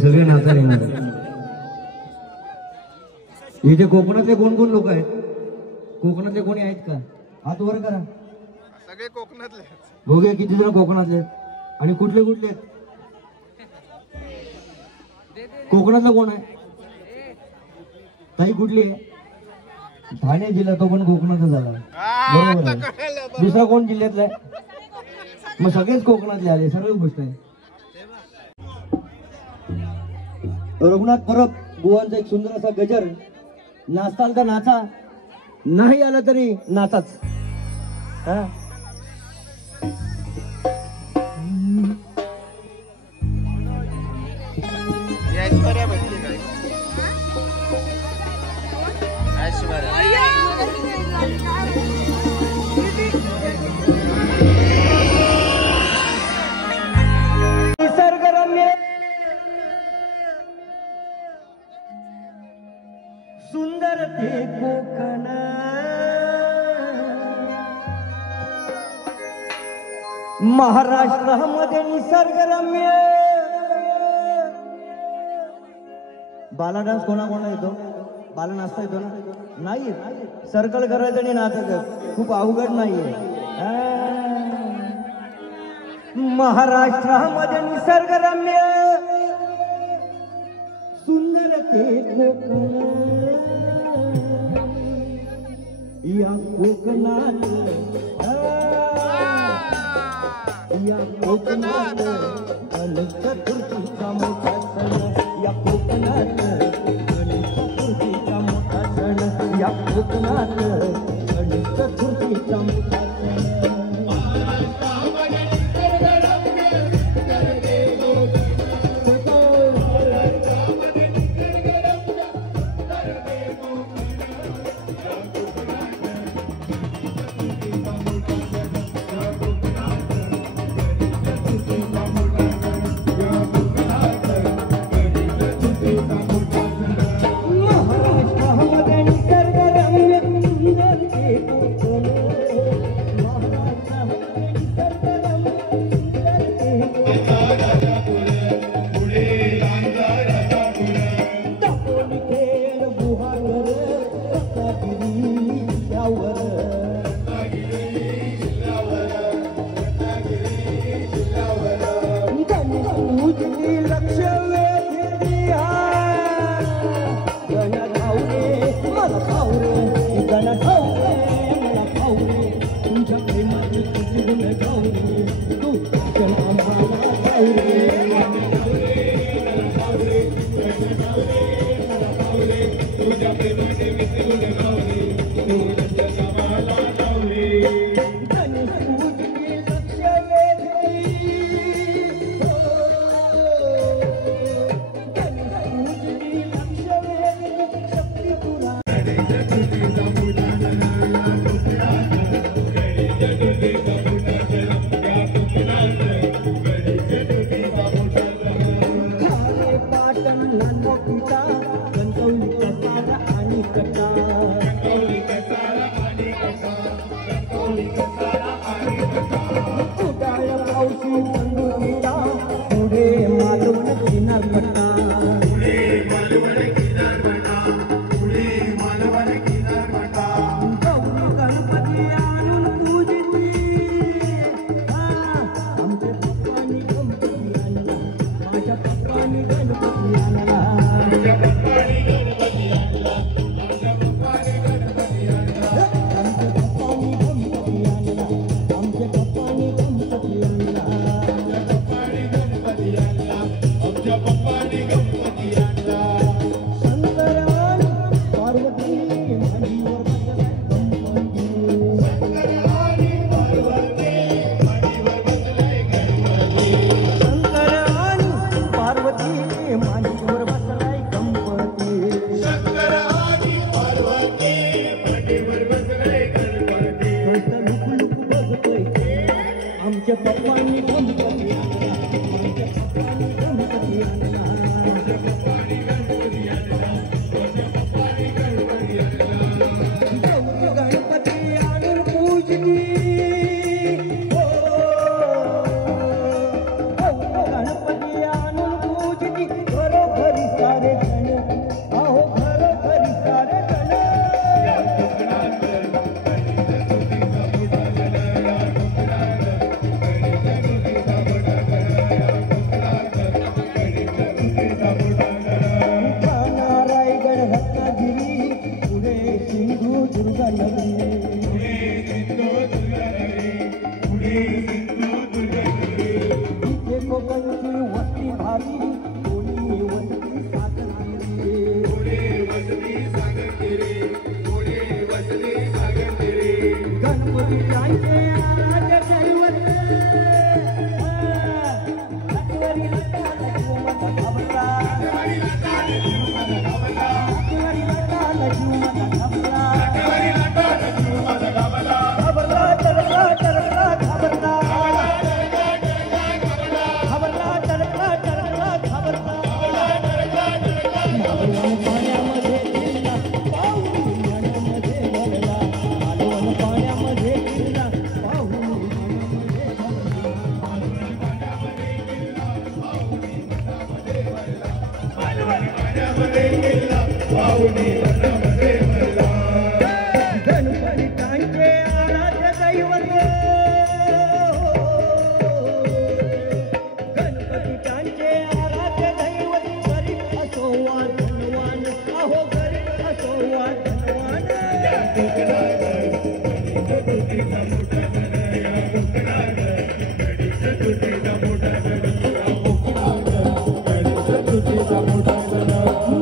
सगळे नाचा येणार. इथे कोकणातले कोण कोण लोक आहेत? कोकणातले कोणी आहेत का? हात वर करा. सगळे कोकणातले. बघूया किती जण कोकणातले आणि कुठले कुठले आहेत? कोकणातला कोण आहे? ताई कुठली आहे? ठाणे जिल्हा, तो पण कोकणातला झाला. बरोबर आहे. दुसरा कोण जिल्ह्यातला आहे? मग सगळेच कोकणातले आले. सर्व गोष्ट आहे. रघुनाथ परब बुवांचा एक सुंदर असा गजर. नाचताल तर नाचा, नाही आला तरी नाचाच. हा ऐश्वर्या भेटली काय? निसर्गरम्य सुंदर ते कोकण, महाराष्ट्रामध्ये निसर्गरम्य. बाला डान्स कोणा येतो? बाला नाचता येतो ना? नाही. सर्कल करायचं आणि नाचायचं खूप अवघड नाहीये. महाराष्ट्रामध्ये निसर्गरम्य सुंदर ते कोकण, या कोकणात, या कोकणात गणेश चतुर्थीचा मोठा सण, या कोकणात गणेश चतुर्थीचा मोठा सण, या कोकणात गणेश चतुर्थीचा मोठा सण.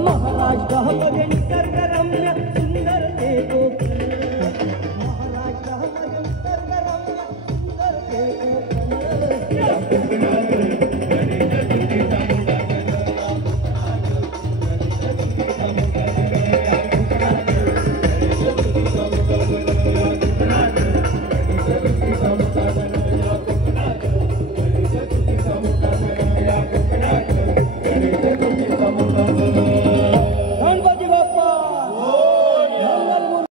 महाराष्ट्रामध्ये निसर्गरम्य सुंदर ते कोकण महाराष्ट्रामध्ये निसर्गरम्य सुंदर ते कोकण